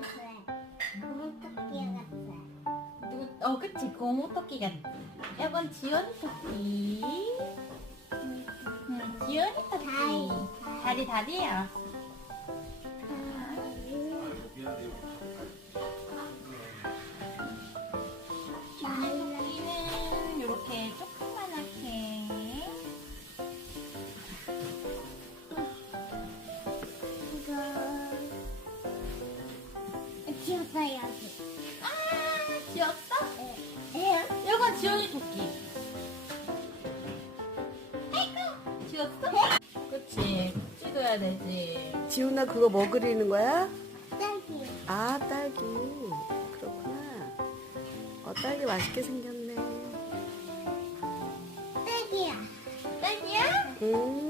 같아. 고무토끼 같아. 누구? 어, 그치. 고무 토끼 같지. 이건 지연이 토끼. 응, 지연이 토끼. 다리. 다리, 다리. 알았어. 귀엽다 여기. 아, 귀엽다. 에? 이건 지연이 토끼. 아이고, 지웠어? 그치. 찍어야 되지. 지훈아 그거 뭐 그리는 거야? 딸기. 아 딸기 그렇구나 어 딸기 맛있게 생겼네 딸기야. 딸기야? 음